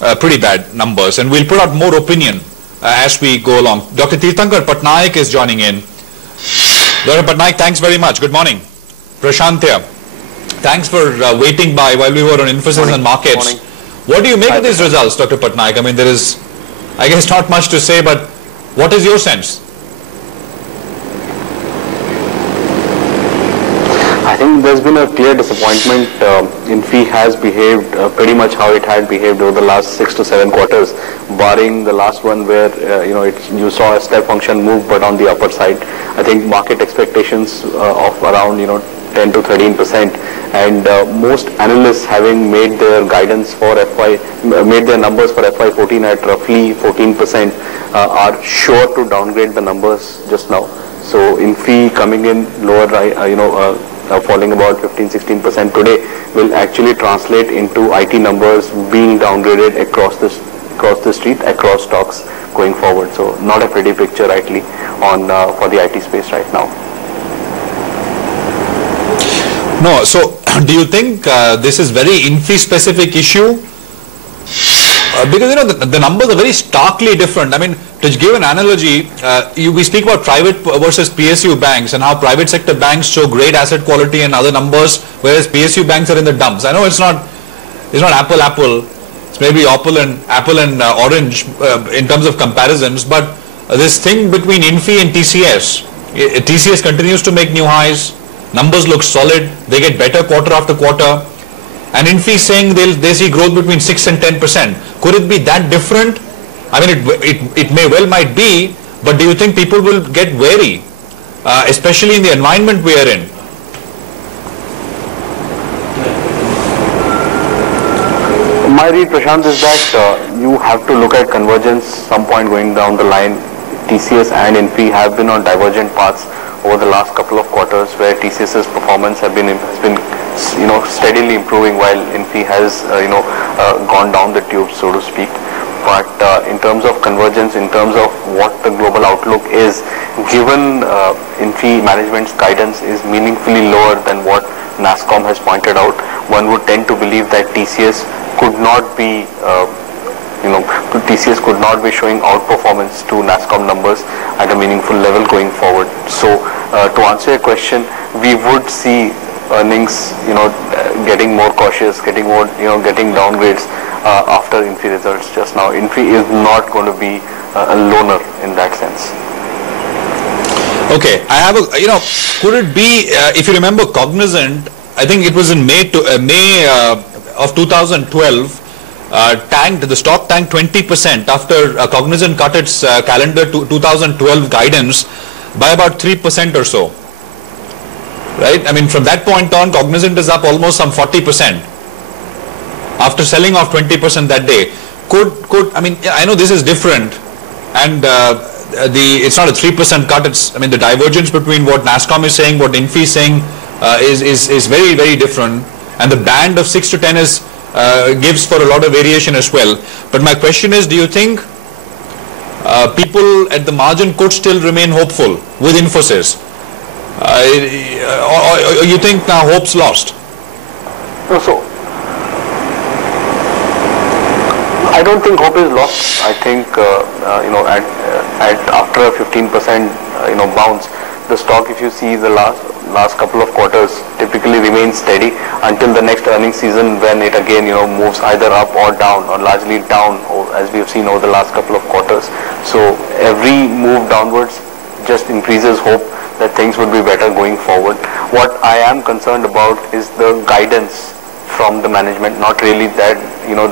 pretty bad numbers, and we'll put out more opinion as we go along. Dr. Tirthankar Patnaik is joining in. Dr. Patnaik, thanks very much. Good morning. Prashant here. Thanks for waiting by while we were on Infosys and markets. Morning. What do you make of these results, Dr. Patnaik? I mean, there is, I guess, not much to say, but what is your sense? I think there's been a clear disappointment. Infy has behaved pretty much how it had behaved over the last 6 to 7 quarters, barring the last one where you saw a step function move, but on the upper side. I think market expectations of around 10 to 13%, and most analysts having made their guidance for made their numbers for FY14 at roughly 14%, are sure to downgrade the numbers just now. So Infy coming in lower, falling about 15-16% today will actually translate into IT numbers being downgraded across the street, across stocks going forward. So not a pretty picture rightly on for the IT space right now. No, so do you think this is very Infy specific issue? Because the numbers are very starkly different. I mean, to give an analogy, we speak about private versus PSU banks and how private sector banks show great asset quality and other numbers, whereas PSU banks are in the dumps. I know it's not apple. It's maybe apple and orange in terms of comparisons, but this thing between Infy and TCS, TCS continues to make new highs. Numbers look solid. They get better quarter after quarter. And Infy saying they see growth between 6 and 10%. Could it be that different? I mean, it may well might be, but do you think people will get wary, especially in the environment we are in? My read, Prashant, is that you have to look at convergence some point going down the line. TCS and Infy have been on divergent paths over the last couple of quarters, where TCS's performance has been steadily improving while Infy has gone down the tube, so to speak. But in terms of convergence, in terms of what the global outlook is, given Infy management's guidance is meaningfully lower than what NASSCOM has pointed out, one would tend to believe that TCS could not be showing outperformance to NASSCOM numbers at a meaningful level going forward. So to answer your question, we would see earnings, getting more cautious, getting downgrades after Infy results just now. Infy is not going to be a loner in that sense. Okay, I have could it be, if you remember Cognizant, I think it was in May of 2012, the stock tanked 20% after Cognizant cut its calendar 2012 guidance by about 3% or so. Right? I mean, from that point on, Cognizant is up almost some 40% after selling off 20% that day. I mean, I know this is different, and it's not a 3% cut. The divergence between what NASSCOM is saying, what Infy is saying, is very, very different, and the band of 6 to 10 gives for a lot of variation as well. But my question is, do you think people at the margin could still remain hopeful with Infosys? Or you think now hope's lost? No, so I don't think hope is lost. I think after a 15% bounce, the stock, if you see the last couple of quarters, typically remains steady until the next earnings season, when it again moves either up or down, or largely down, as we have seen over the last couple of quarters. So every move downwards just increases hope that things would be better going forward. What I am concerned about is the guidance from the management, not really that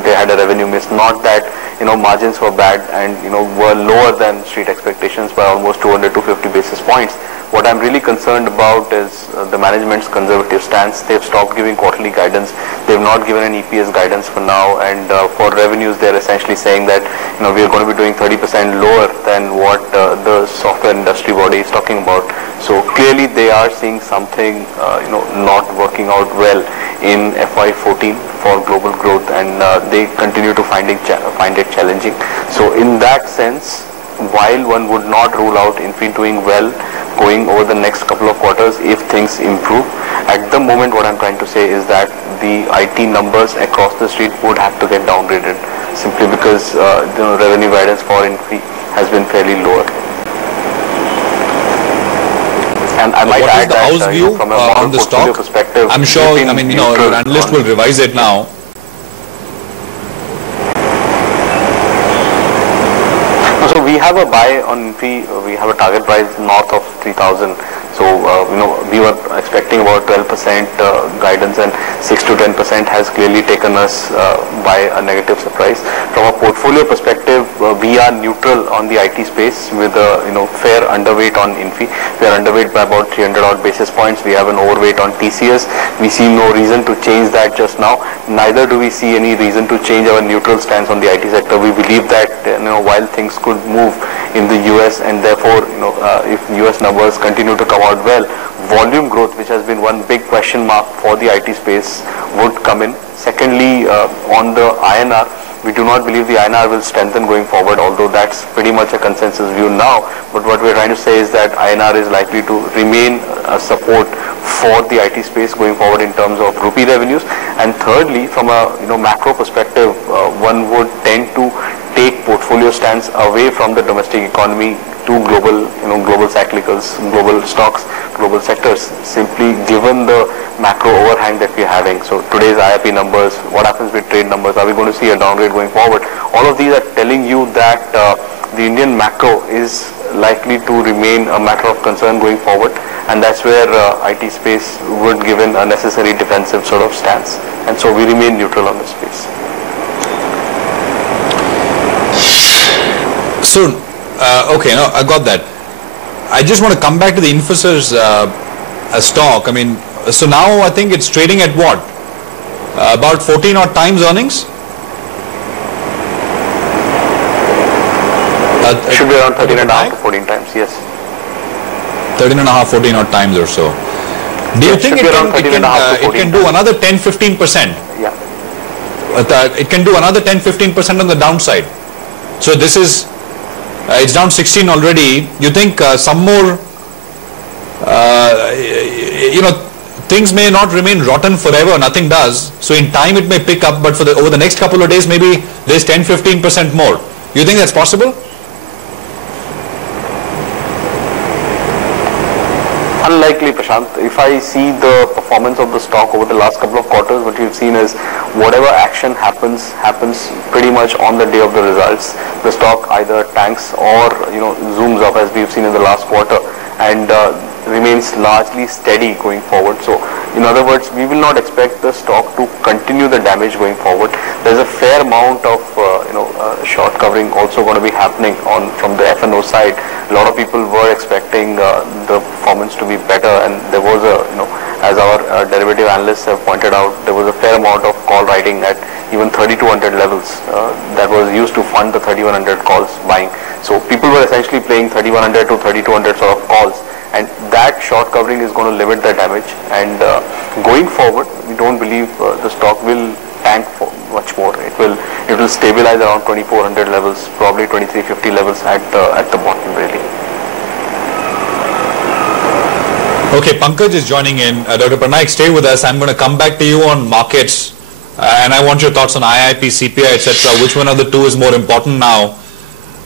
they had a revenue miss, not that margins were bad and were lower than street expectations by almost 200 to 50 basis points. What I'm really concerned about is the management's conservative stance. They've stopped giving quarterly guidance. They've not given an EPS guidance for now, and for revenues, they're essentially saying that we are going to be doing 30% lower than what the software industry body is talking about. So clearly, they are seeing something not working out well in FY14 for global growth, and they continue to find it challenging. So in that sense, while one would not rule out Infy doing well going over the next couple of quarters if things improve, at the moment what I'm trying to say is that the IT numbers across the street would have to get downgraded simply because the revenue guidance for Infy has been fairly lower. And I might add that from a model portfolio perspective, I'm sure, I mean, your analyst will revise it now. So we have a buy on Infy, we have a target price north of 3,000. So, we were expecting about 12% guidance, and 6 to 10% has clearly taken us by a negative surprise. From a portfolio perspective, we are neutral on the IT space with a fair underweight on Infy. We are underweight by about 300 odd basis points. We have an overweight on TCS. We see no reason to change that just now. Neither do we see any reason to change our neutral stance on the IT sector. We believe that while things could move in the US, and therefore if US numbers continue to come out well, volume growth, which has been one big question mark for the IT space, would come in. Secondly, on the INR, we do not believe the INR will strengthen going forward, although that's pretty much a consensus view now. But what we're trying to say is that INR is likely to remain a support for the IT space going forward in terms of rupee revenues. And thirdly, from a macro perspective, one would tend to take portfolio stance away from the domestic economy to global cyclicals, global stocks, global sectors, simply given the macro overhang that we're having. So today's IIP numbers, what happens with trade numbers, are we going to see a downgrade going forward? All of these are telling you that the Indian macro is likely to remain a matter of concern going forward, and that's where IT space would give in a necessary defensive sort of stance, and so we remain neutral on the space. So, okay, no, I got that. I just want to come back to the Infosys stock. I mean, so now I think it's trading at what? About 14 odd times earnings? Should be around 13 and a half to 14 times, yes. 13 and a half, 14 odd times or so. Do you think it can do another 10-15%? Yeah. It can do another 10-15% on the downside. So this is, it's down 16 already. You think some more, things may not remain rotten forever, nothing does. So in time it may pick up, but for over the next couple of days, maybe there's 10-15% more. You think that's possible? Unlikely, Prashant. If I see the performance of the stock over the last couple of quarters, what you've seen is whatever action happens pretty much on the day of the results. The stock either tanks or zooms up, as we've seen in the last quarter, and remains largely steady going forward. So in other words, we will not expect the stock to continue the damage going forward. There's a fair amount of short covering also going to be happening from the F&O side. A lot of people were expecting the performance to be better, and there was as our derivative analysts have pointed out, there was a fair amount of call writing at even 3200 levels that was used to fund the 3100 calls buying. So people were essentially playing 3100 to 3200 sort of calls, and that short covering is going to limit the damage. And going forward, we don't believe the stock will tank for much more. It will stabilize around 2400 levels, probably 2350 levels at the bottom, really. Okay, Pankaj is joining in. Dr. Prannaik, stay with us. I'm going to come back to you on markets, and I want your thoughts on IIP, CPI, etc. Which one of the two is more important now?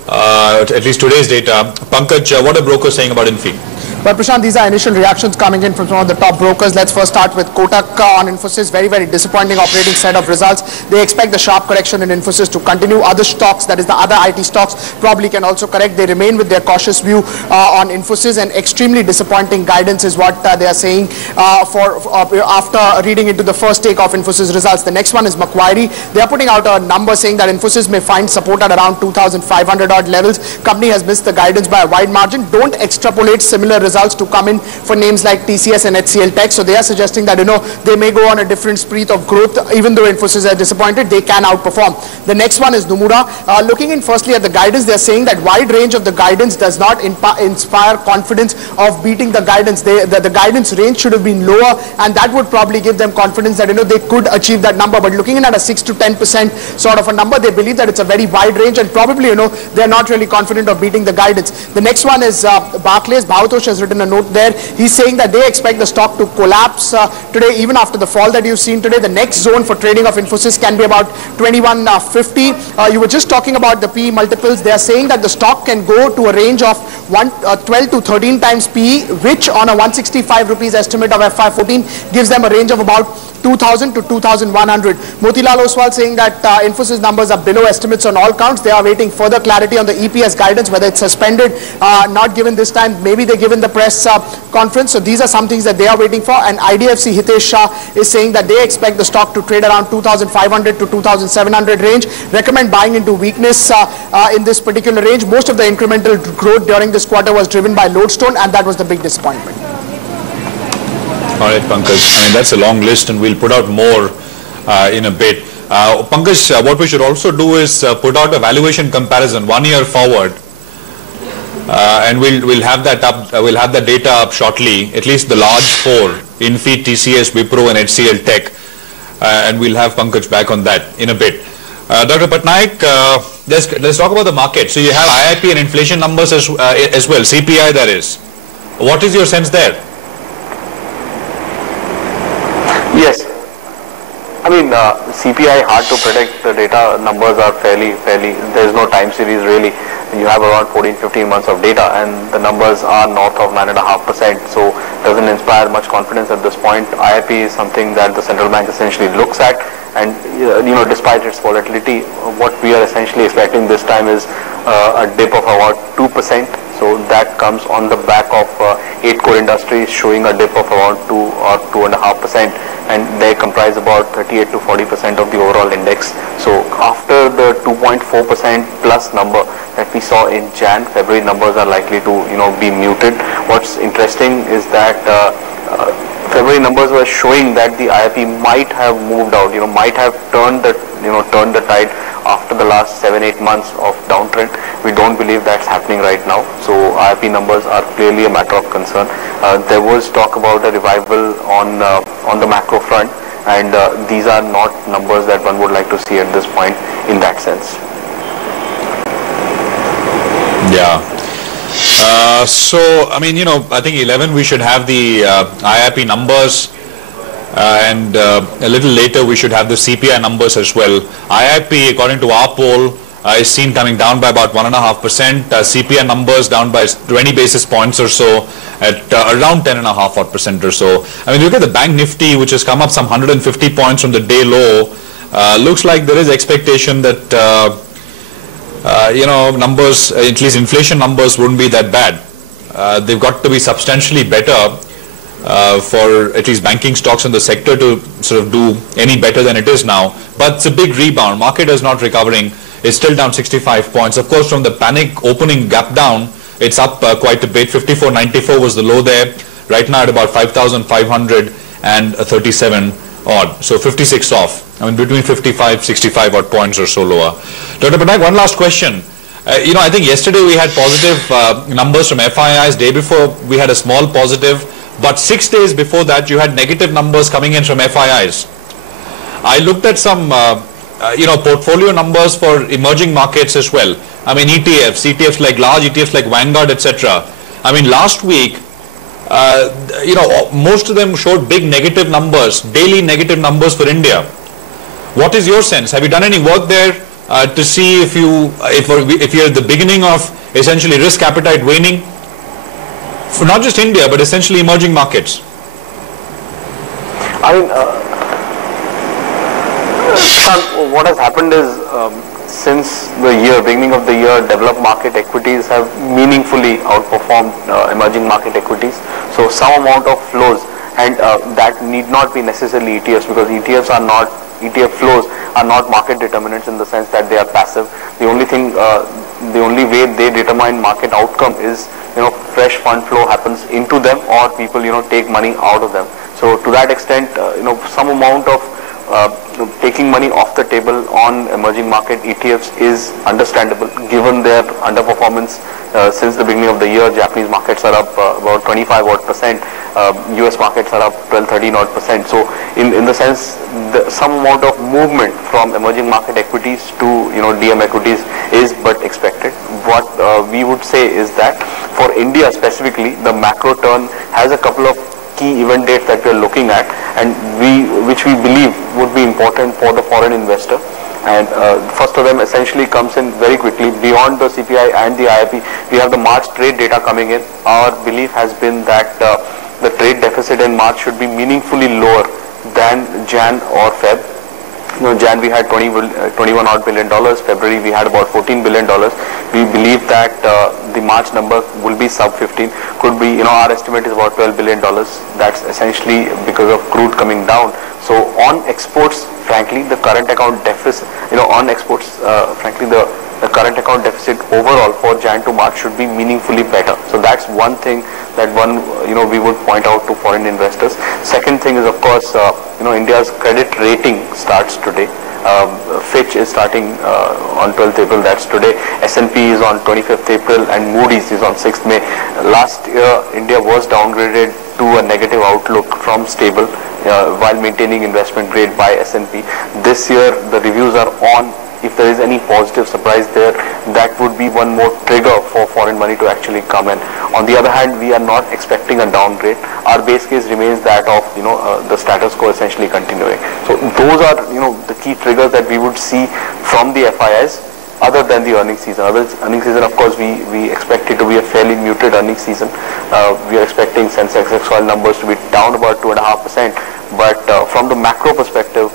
At least today's data. Pankaj, what are brokers saying about Infy? But Prashant, these are initial reactions coming in from some of the top brokers. Let's first start with Kotak on Infosys. Very, very disappointing operating set of results. They expect the sharp correction in Infosys to continue. Other stocks, that is the other IT stocks, probably can also correct. They remain with their cautious view on Infosys, and extremely disappointing guidance is what they are saying after reading into the first take of Infosys results. The next one is Macquarie. They are putting out a number saying that Infosys may find support at around 2,500 odd levels. Company has missed the guidance by a wide margin. Don't extrapolate similar results to come in for names like TCS and HCL Tech. So they are suggesting that they may go on a different spree of growth. Even though Infosys are disappointed, they can outperform. The next one is Nomura. Looking in firstly at the guidance, they are saying that wide range of the guidance does not inspire confidence of beating the guidance. The guidance range should have been lower, and that would probably give them confidence that they could achieve that number. But looking in at a 6 to 10% sort of a number, they believe that it's a very wide range, and probably they're not really confident of beating the guidance. The next one is Barclays. Bharatosh has written a note there. He's saying that they expect the stock to collapse today, even after the fall that you've seen today. The next zone for trading of Infosys can be about 21.50. You were just talking about the PE multiples. They are saying that the stock can go to a range of 12 to 13 times PE, which on a 165 rupees estimate of FY14 gives them a range of about 2,000 to 2,100. Motilal Oswal saying that Infosys numbers are below estimates on all counts. They are waiting further clarity on the EPS guidance, whether it's suspended, not given this time. Maybe they give in the press conference. So these are some things that they are waiting for. And IDFC Hitesh Shah is saying that they expect the stock to trade around 2,500 to 2,700 range. Recommend buying into weakness in this particular range. Most of the incremental growth during this quarter was driven by Lodestone, and that was the big disappointment. All right, Pankaj. I mean, that's a long list, and we'll put out more in a bit. Pankaj, what we should also do is put out a valuation comparison 1 year forward, and we'll have that up. We'll have the data up shortly. At least the large four: Infy, TCS, Wipro, and HCL Tech, and we'll have Pankaj back on that in a bit. Dr. Patnaik, let's talk about the market. So you have IIP and inflation numbers as well, CPI that is. What is your sense there? Yes. I mean, CPI hard to predict. The data numbers are fairly, there's no time series really. You have around 14-15 months of data, and the numbers are north of 9.5%, so doesn't inspire much confidence at this point. IIP is something that the central bank essentially looks at, and despite its volatility, what we are essentially expecting this time is a dip of about 2%. So that comes on the back of 8 core industries showing a dip of around 2 or 2.5%, and they comprise about 38 to 40% of the overall index. So after the 2.4% plus number that we saw in Jan, February numbers are likely to be muted. What's interesting is that February numbers were showing that the IIP might have moved out, might have turned the tide after the last 7-8 months of downtrend. We don't believe that's happening right now. So IIP numbers are clearly a matter of concern. There was talk about a revival on the macro front, and these are not numbers that one would like to see at this point in that sense. Yeah. So, I mean, I think 11 we should have the IIP numbers, and a little later we should have the CPI numbers as well. IIP, according to our poll, is seen coming down by about 1.5%. CPI numbers down by 20 basis points or so at around 10.5% or so. I mean, look at the Bank Nifty, which has come up some 150 points from the day low. Looks like there is expectation that numbers, at least inflation numbers, wouldn't be that bad. They've got to be substantially better for at least banking stocks in the sector to sort of do any better than it is now. But it's a big rebound. Market is not recovering. It's still down 65 points. Of course, from the panic opening gap down, it's up quite a bit. 54.94 was the low there. Right now at about 5,537 odd. So 56 off. I mean, between 55, 65 odd points or so lower. Dr. Patnaik, one last question. I think yesterday we had positive numbers from FIIs. Day before we had a small positive. But 6 days before that, you had negative numbers coming in from FIIs. I looked at some, portfolio numbers for emerging markets as well. I mean, ETFs like large ETFs like Vanguard, etc. I mean, last week, most of them showed big negative numbers, daily negative numbers for India. What is your sense? Have you done any work there to see if you're at the beginning of essentially risk appetite waning? For not just India, but essentially emerging markets. I mean, what has happened is since the beginning of the year, developed market equities have meaningfully outperformed emerging market equities. So some amount of flows, and that need not be necessarily ETFs, because ETF flows are not market determinants in the sense that they are passive. The only way they determine market outcome is fresh fund flow happens into them, or people take money out of them. So to that extent, some amount of taking money off the table on emerging market ETFs is understandable given their underperformance since the beginning of the year. Japanese markets are up about 25% US markets are up 12-13 odd %. So in the sense, some amount of movement from emerging market equities to DM equities is but expected. What we would say is that for India specifically, the macro turn has a couple of key event dates that we are looking at, and which we believe would be important for the foreign investor. And first of them essentially comes in very quickly. Beyond the CPI and the IIP, we have the March trade data coming in. Our belief has been that the trade deficit in March should be meaningfully lower than Jan or Feb. Jan we had 21 odd billion dollars. February we had about $14 billion. We believe that the March number will be sub 15. Could be, our estimate is about $12 billion. That's essentially because of crude coming down. So on exports, frankly, the current account deficit, on exports, frankly, the current account deficit overall for Jan to March should be meaningfully better. So that's one thing that we would point out to foreign investors. Second thing is, of course, India's credit rating starts today. Fitch is starting on 12th April, that's today. S&P is on 25th April and Moody's is on 6th May. Last year, India was downgraded to a negative outlook from stable while maintaining investment grade by S&P. This year, the reviews are on. If there is any positive surprise there, that would be one more trigger for foreign money to actually come in. On the other hand, we are not expecting a downgrade. Our base case remains that of the status quo essentially continuing. So those are the key triggers that we would see from the FIIs, other than the earnings season. Earnings season, of course, we expect it to be a fairly muted earnings season. We are expecting Sensex XOIL numbers to be down about 2.5%. But from the macro perspective,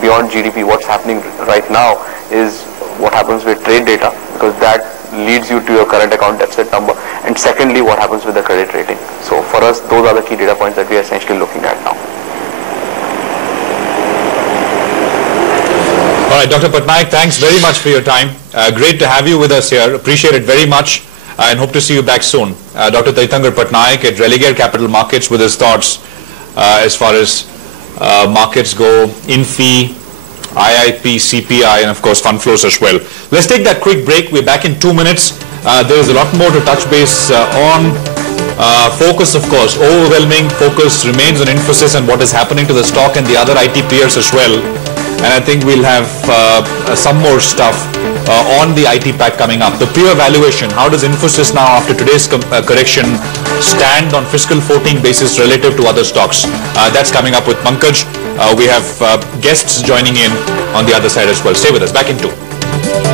beyond GDP, what's happening right now is what happens with trade data, because that leads you to your current account deficit number, and secondly, what happens with the credit rating. So for us, those are the key data points that we are essentially looking at now. All right, Dr. Patnaik, thanks very much for your time. Great to have you with us here. Appreciate it very much, and hope to see you back soon. Dr. Tirthankar Patnaik at Religare Capital Markets with his thoughts as far as markets go, INFI, IIP, CPI, and of course fund flows as well. Let's take that quick break. We're back in 2 minutes. There is a lot more to touch base on. Focus, of course, overwhelming focus remains on Infosys and what is happening to the stock and the other IT peers as well. And I think we'll have some more stuff on the IT pack coming up. The peer valuation, how does Infosys now after today's correction stand on fiscal 14 basis relative to other stocks? That's coming up with Pankaj. We have guests joining in on the other side as well. Stay with us. Back in 2.